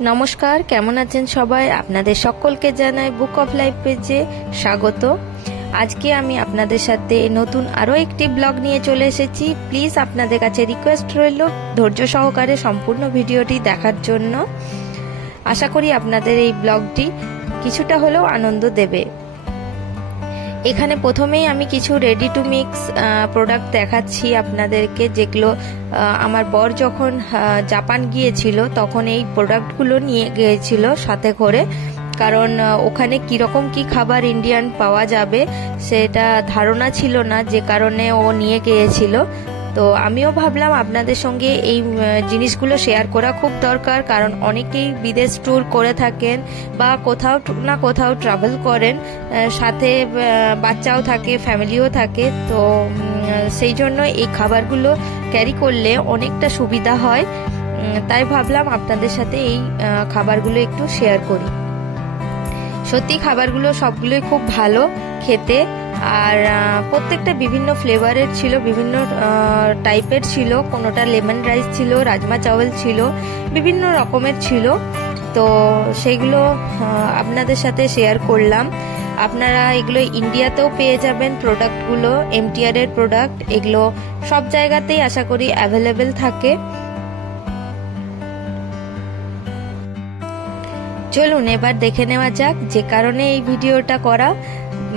নমস্কার, কেমন আছেন সবাই? আপনাদের সকলকে জানাই বুক অফ লাইফ পেজে স্বাগত। আজকে আমি আপনাদের সাথে নতুন আরও একটি ব্লগ নিয়ে চলে এসেছি। প্লিজ আপনাদের কাছে রিকোয়েস্ট রইল ধৈর্য সহকারে সম্পূর্ণ ভিডিওটি দেখার জন্য। আশা করি আপনাদের এই ব্লগটি কিছুটা হলেও আনন্দ দেবে। এখানে প্রথমেই আমি কিছু রেডি টু মিক্স প্রোডাক্ট দেখাচ্ছি আপনাদেরকে, যেগুলো আমার বর যখন জাপান গিয়েছিল তখন এই প্রোডাক্টগুলো নিয়ে গিয়েছিল সাথে করে, কারণ ওখানে কীরকম কি খাবার ইন্ডিয়ান পাওয়া যাবে সেটা ধারণা ছিল না, যে কারণে ও নিয়ে গিয়েছিল। তো আমিও ভাবলাম আপনাদের সঙ্গে এই জিনিসগুলো শেয়ার করা খুব দরকার, কারণ অনেকেই বিদেশ ট্যুর করে থাকেন বা কোথাও না কোথাও ট্রাভেল করেন, সাথে বাচ্চাও থাকে, ফ্যামিলিও থাকে। তো সেই জন্য এই খাবারগুলো ক্যারি করলে অনেকটা সুবিধা হয়। তাই ভাবলাম আপনাদের সাথে এই খাবারগুলো একটু শেয়ার করি। সত্যি খাবারগুলো সবগুলোই খুব ভালো খেতে, আর প্রত্যেকটা বিভিন্ন ফ্লেভারের ছিল, বিভিন্ন টাইপের ছিল। কোনোটা লেমন রাইস ছিল, রাজমা চাওয়াল ছিল, বিভিন্ন রকমের ছিল। তো সেগুলো আপনাদের সাথে শেয়ার করলাম। আপনারা এগুলো ইন্ডিয়াতেও পেয়ে যাবেন প্রোডাক্টগুলো, এমটিআর এর প্রোডাক্ট। এগুলো সব জায়গাতেই আশা করি অ্যাভেলেবেল থাকে। চলুন এবার দেখে নেওয়া যাক যে কারণে এই ভিডিওটা করা,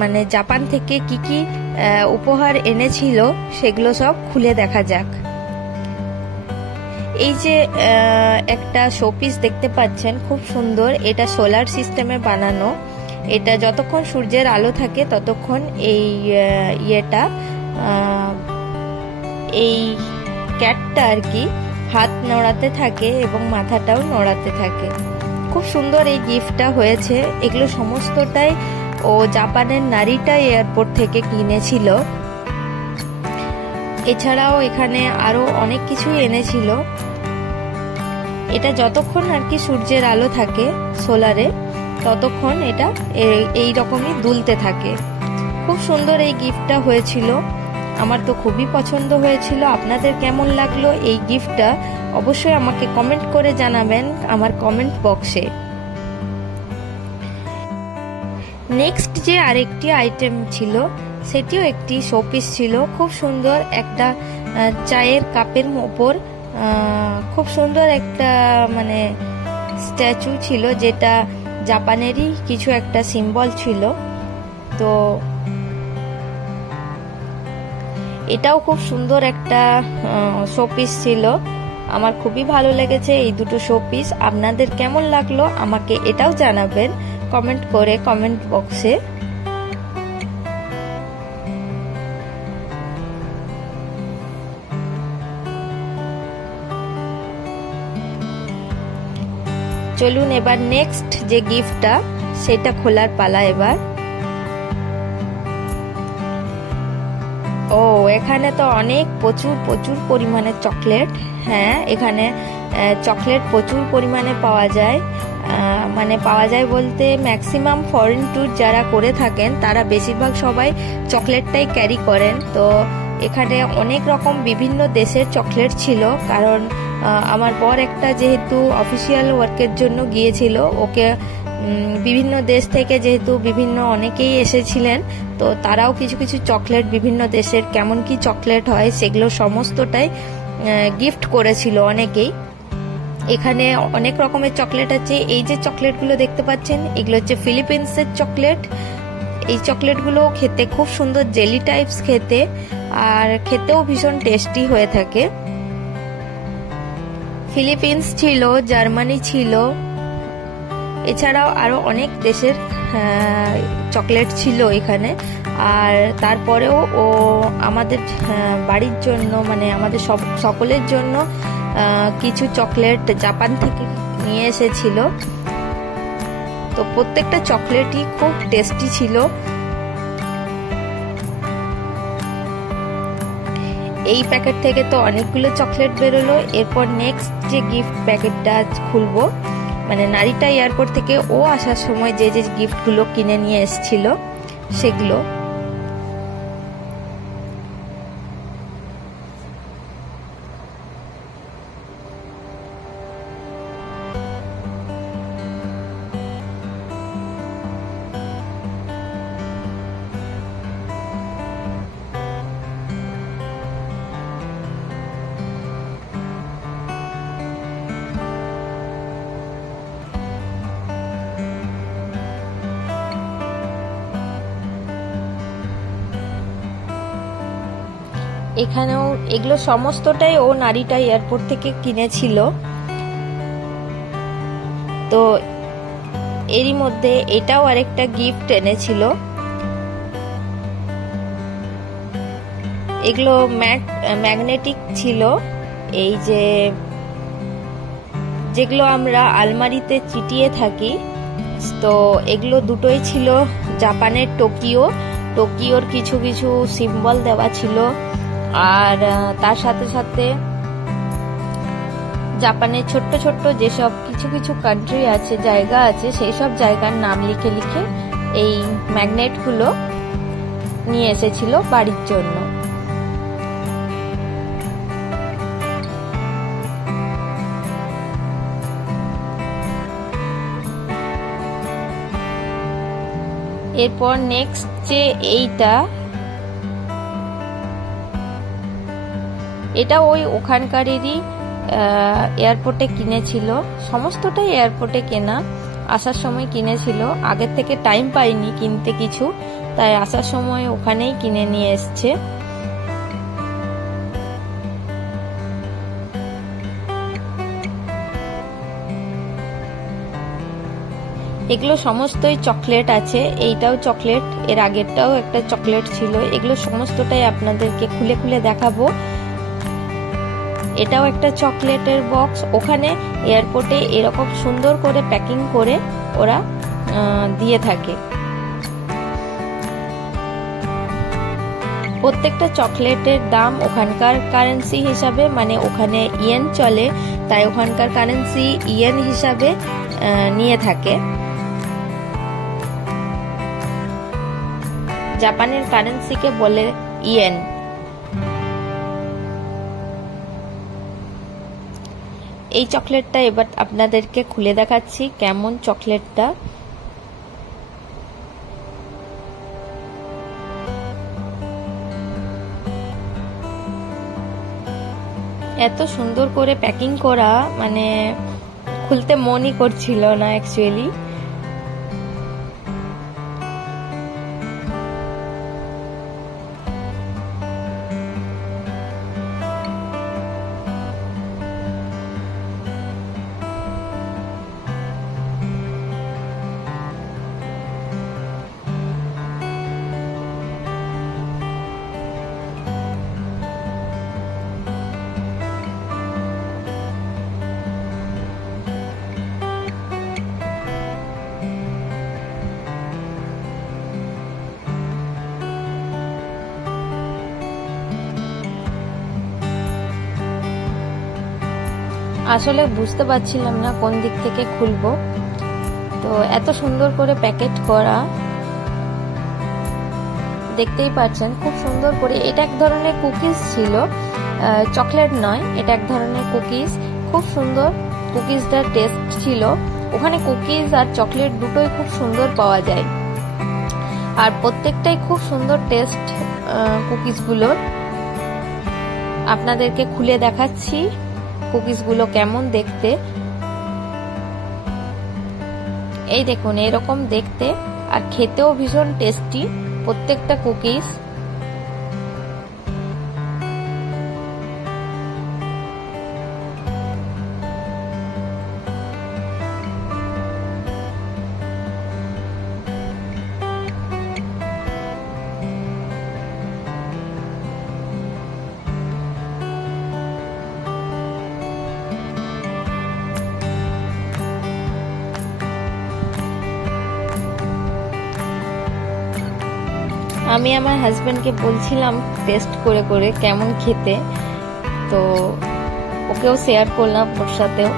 মানে জাপান থেকে কি কি উপহার এনেছিল সেগুলো সব খুলে দেখা যাক। এই যে একটা শোপিস দেখতে পাচ্ছেন, খুব সুন্দর। এটা সোলার সিস্টেমে বানানো। এটা যতক্ষণ সূর্যের আলো থাকে ততক্ষণ এই এই ক্যাটটা আর কি হাত নড়াতে থাকে এবং মাথাটাও নড়াতে থাকে। খুব সুন্দর এই গিফটটা হয়েছে। এগুলো সমস্তটাই ও জাপানের নারিটা এয়ারপোর্ট থেকে কিনেছিল। এছাড়াও এখানে আরো অনেক কিছুই এনেছিল। এটা যতক্ষণ আর কি সূর্যের আলো থাকে সোলারে ততক্ষণ এটা এই রকমই দুলতে থাকে। খুব সুন্দর এই গিফটটা হয়েছিল, আমার তো খুবই পছন্দ হয়েছিল। আপনাদের কেমন লাগলো এই গিফটটা অবশ্যই আমাকে কমেন্ট করে জানাবেন আমার কমেন্ট বক্সে। নেক্সট যে আরেকটি আইটেম ছিল সেটিও একটি শোপিস ছিল। খুব সুন্দর একটা চায়ের কাপের ওপর খুব সুন্দর একটা মানে স্ট্যাচু ছিল, যেটা জাপানেরই কিছু একটা সিম্বল ছিল। তো এটাও খুব সুন্দর একটা শোপিস ছিল। আমার খুবই ভালো লেগেছে এই দুটো শোপিস। আপনাদের কেমন লাগলো আমাকে এটাও জানাবেন কমেন্ট করে, কমেন্ট বক্সে। চলুন এবার নেক্সট যে গিফটটা সেটা খোলার পালা এবার। ও এখানে তো অনেক প্রচুর পরিমাণে চকলেট। হ্যাঁ, এখানে চকলেট প্রচুর পরিমাণে পাওয়া যায়। মানে পাওয়া যায় বলতে ম্যাক্সিমাম ফরেন ট্যুর যারা করে থাকেন তারা বেশিরভাগ সবাই চকলেটটাই ক্যারি করেন। তো এখানে অনেক রকম বিভিন্ন দেশের চকলেট ছিল, কারণ আমার বর একটা যেহেতু অফিসিয়াল ওয়ার্কের জন্য গিয়েছিল, ওকে বিভিন্ন দেশ থেকে যেহেতু বিভিন্ন অনেকেই এসেছিলেন, তো তারাও কিছু কিছু চকলেট, বিভিন্ন দেশের কেমন কি চকলেট হয় সেগুলো সমস্তটাই গিফট করেছিল অনেকেই। এখানে অনেক রকমের চকলেট আছে। এই যে চকলেটগুলো দেখতে পাচ্ছেন এগুলো হচ্ছে ফিলিপিন্সের চকলেট। এই চকলেটগুলো খেতে খুব সুন্দর, জেলি টাইপস খেতে, আর খেতেও ভীষণ টেস্টি হয়ে থাকে। ফিলিপিন্স ছিল, জার্মানি ছিল, এছাড়াও আরো অনেক দেশের চকলেট ছিল এখানে। আর তারপরেও ও আমাদের বাড়ির জন্য, মানে আমাদের সকলের জন্য কিছু চকলেট জাপান থেকে নিয়ে এসেছিল। তো প্রত্যেকটা চকলেটই খুব টেস্টি ছিল। এই প্যাকেট থেকে তো অনেকগুলো চকলেট বেরোলো। এরপর নেক্সট যে গিফট প্যাকেটটা খুলবো, মানে নারিটা এয়ারপোর্ট থেকে ও আসার সময় যে যে গিফটগুলো কিনে নিয়ে এসেছিল সেগুলো। এখানেও এগুলো সমস্তটাই ও নারীটা এয়ারপোর্ট থেকে কিনেছিল। তো এরই মধ্যে এটাও আরেকটা গিফট এনেছিল। এগুলো ম্যাগনেটিক ছিল, এই যেগুলো আমরা আলমারিতে চিটিয়ে থাকি। তো এগুলো দুটোই ছিল জাপানের টোকিওর কিছু কিছু সিম্বল দেওয়া ছিল। আর তার সাথে সাথে জাপানের ছোট্ট ছোট্ট যেসব কিছু কিছু কান্ট্রি আছে, জায়গা আছে, সেই সব জায়গার নাম লিখে লিখে এই ম্যাগনেটগুলো নিয়ে এসেছিল বাড়ির জন্য। এরপর নেক্সট যে এটা ওই ওখানকারেরই এয়ারপোর্টে কিনেছিল, সমস্তটাই এয়ারপোর্টে কেনা। আসার সময় কিনেছিল, আগের থেকে টাইম পাইনি কিনতে কিছু, তাই আসার সময় ওখানেই কিনে নিয়ে এসছে। এগুলো সমস্তই চকলেট আছে, এইটাও চকলেট, এর আগেরটাও একটা চকলেট ছিল। এগুলো সমস্তটাই আপনাদেরকে খুলে খুলে দেখাবো। এটাও একটা চকলেটের বক্স। ওখানে এয়ারপোর্টে এরকম সুন্দর করে প্যাকিং করে ওরা দিয়ে থাকে। প্রত্যেকটা চকলেটের দাম ওখানকার কারেন্সি হিসাবে, মানে ওখানে ইয়েন চলে, তাই ওখানকার কারেন্সি ইয়েন হিসাবে নিয়ে থাকে। জাপানের কারেন্সিকে বলে ইয়েন। এই চকলেটটা এবার আপনাদেরকে খুলে দেখাচ্ছি কেমন চকলেটটা। এত সুন্দর করে প্যাকিং করা, মানে খুলতে মনই করছিল না অ্যাকচুয়ালি। আসলে বুঝতে পারছিলাম না কোন দিক থেকে খুলবো, তো এত সুন্দর করে প্যাকেট করা, দেখতেই পাচ্ছেন খুব সুন্দর করে। এটা এক ধরনের কুকিজ ছিল, চকলেট নয়, এটা এক ধরনের কুকিজ। খুব সুন্দর কুকিজটার টেস্ট ছিল। ওখানে কুকিজ আর চকলেট দুটোই খুব সুন্দর পাওয়া যায়, আর প্রত্যেকটাই খুব সুন্দর টেস্ট কুকিজগুলোর। আপনাদেরকে খুলে দেখাচ্ছি কুকিজগুলো কেমন দেখতে। এই দেখুন, এরকম দেখতে, আর খেতেও ভীষণ টেস্টি প্রত্যেকটা কুকিজ। আমি আমার হাজবেন্ডকে বলছিলাম টেস্ট করে করে কেমন খেতে, তো ওকেও শেয়ার করলাম ওর সাথেও।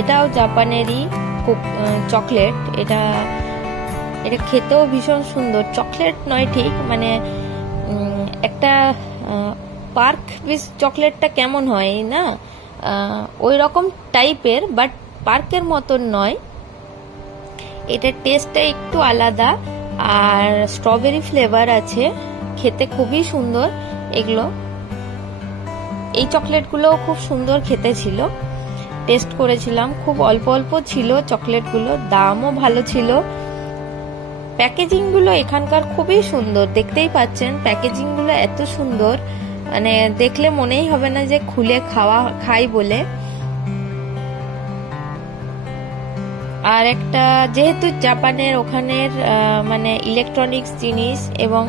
এটাও জাপানেরই চকলেট। এটা খেতেও ভীষণ সুন্দর। চকলেট নয় ঠিক, মানে একটা পার্ক চকলেটটা কেমন হয় না, ওই রকম টাইপের, বাট পার্কের মতন নয়। এটার টেস্টটা একটু আলাদা, আর স্ট্রবেরি ফ্লেভার আছে, খেতে খুবই সুন্দর এগুলো। এই চকলেটগুলোও খুব সুন্দর খেতে ছিল। টেস্ট করেছিলাম। খুব অল্প অল্প ছিল চকলেটগুলো, দামও ভালো ছিল। প্যাকেজিং গুলো এখানকার খুবই সুন্দর, দেখতেই পাচ্ছেন প্যাকেজিং গুলো এত সুন্দর, মানে দেখলে মনেই হবে না যে খুলে খাই বলে। আর একটা, যেহেতু জাপানের ওখানের মানে ইলেকট্রনিক্স জিনিস এবং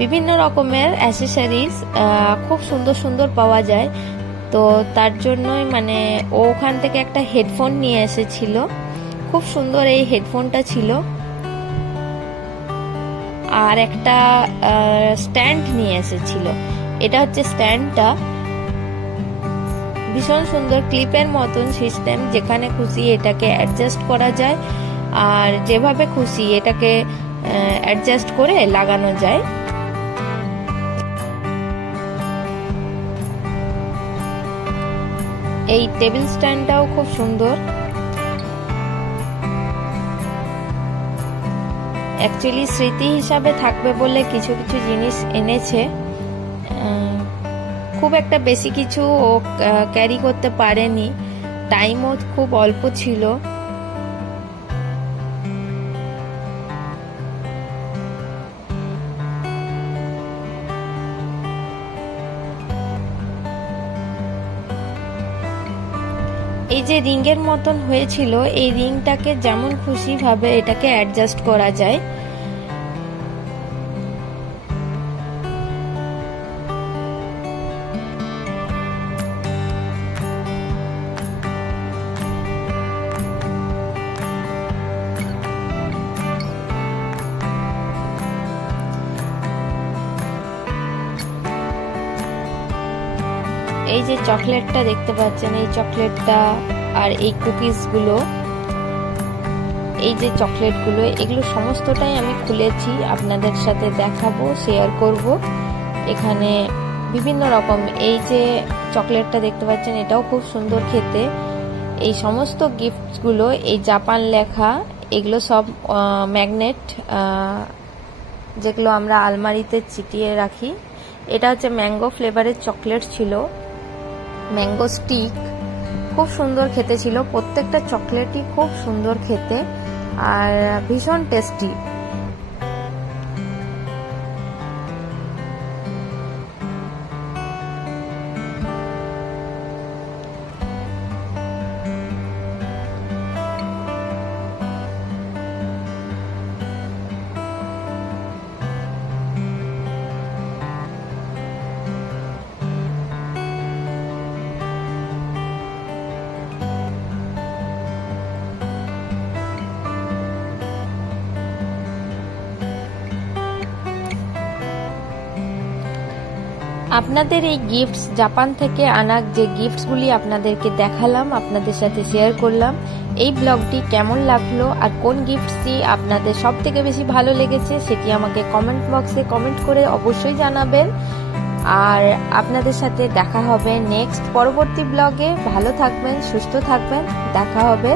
বিভিন্ন রকমের অ্যাসেসরিজ খুব সুন্দর সুন্দর পাওয়া যায়, তো তার জন্যই মানে ও ওখান থেকে একটা হেডফোন নিয়ে এসেছিল। খুব সুন্দর এই হেডফোনটা ছিল। আর একটা স্ট্যান্ড নিয়ে এসেছিল। এটা হচ্ছে স্ট্যান্ডটা, ভীষণ সুন্দর, ক্লিপের মতন সিস্টেম, যেখানে খুশি এটাকে অ্যাডজাস্ট করা যায় আর যেভাবে খুশি এটাকে অ্যাডজাস্ট করে লাগানো যায়। এই টেবিল স্ট্যান্ডটাও খুব সুন্দর। অ্যাকচুয়ালি স্মৃতি হিসাবে থাকবে বলে কিছু কিছু জিনিস এনেছে। খুব একটা বেশি কিছু ও ক্যারি করতে পারেনি, টাইমও খুব অল্প ছিল। এই যে রিংয়ের মতন হয়েছিল, এই রিংটাকে যেমন খুশি ভাবে এটাকে অ্যাডজাস্ট করা যায়। এই যে চকলেটটা দেখতে পাচ্ছেন, এই চকলেটটা আর এই কুকিজগুলো, এই যে চকলেটগুলো, এগুলো সমস্তটাই আমি খুলেছি, আপনাদের সাথে দেখাবো, শেয়ার করব। এখানে বিভিন্ন রকম, এই যে চকলেটটা দেখতে পাচ্ছেন এটাও খুব সুন্দর খেতে। এই সমস্ত গিফটগুলো, এই জাপান লেখা, এগুলো সব ম্যাগনেট, যেগুলো আমরা আলমারিতে চিটিয়ে রাখি। এটা হচ্ছে ম্যাঙ্গো ফ্লেভারের চকলেট ছিল, ম্যাঙ্গো স্টিক, খুব সুন্দর খেতে ছিল। প্রত্যেকটা চকলেটই খুব সুন্দর খেতে আর ভীষণ টেস্টি। আপনাদের এই গিফটস, জাপান থেকে আনা যে গিফটসগুলি আপনাদেরকে দেখালাম, আপনাদের সাথে শেয়ার করলাম, এই ব্লগটি কেমন লাগলো আর কোন গিফটসটি আপনাদের সব থেকে বেশি ভালো লেগেছে সেটি আমাকে কমেন্ট বক্সে কমেন্ট করে অবশ্যই জানাবেন। আর আপনাদের সাথে দেখা হবে নেক্সট পরবর্তী ব্লগে। ভালো থাকবেন, সুস্থ থাকবেন, দেখা হবে।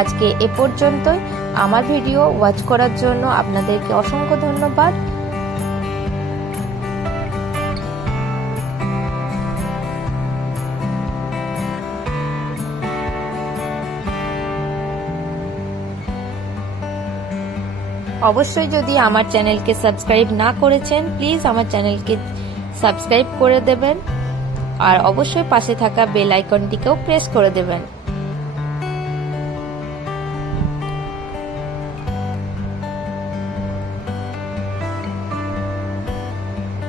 আজকে এ পর্যন্তই। আমার ভিডিও ওয়াচ করার জন্য আপনাদেরকে অসংখ্য ধন্যবাদ। অবশ্যই যদি আমার চ্যানেলকে সাবস্ক্রাইব না করেছেন, প্লিজ আমার চ্যানেলকে সাবস্ক্রাইব করে দেবেন আর অবশ্যই পাশে থাকা বেল আইকনটিকেও প্রেস করে দেবেন।